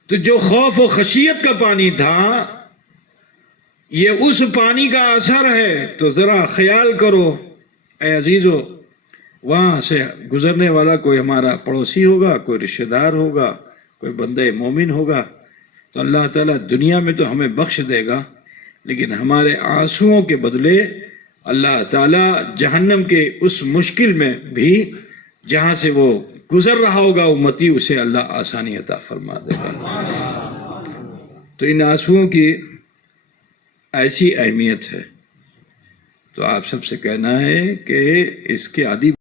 تو جو خوف و خشیت کا پانی تھا یہ اس پانی کا اثر ہے۔ تو ذرا خیال کرو اے عزیزو، وہاں سے گزرنے والا کوئی ہمارا پڑوسی ہوگا، کوئی رشتہ دار ہوگا، کوئی بندہ مومن ہوگا، تو اللہ تعالیٰ دنیا میں تو ہمیں بخش دے گا، لیکن ہمارے آنسوؤں کے بدلے اللہ تعالیٰ جہنم کے اس مشکل میں بھی جہاں سے وہ گزر رہا ہوگا امتی، اسے اللہ آسانی عطا فرما دے گا۔ تو ان آنسوؤں کی ایسی اہمیت ہے، تو آپ سب سے کہنا ہے کہ اس کے عادی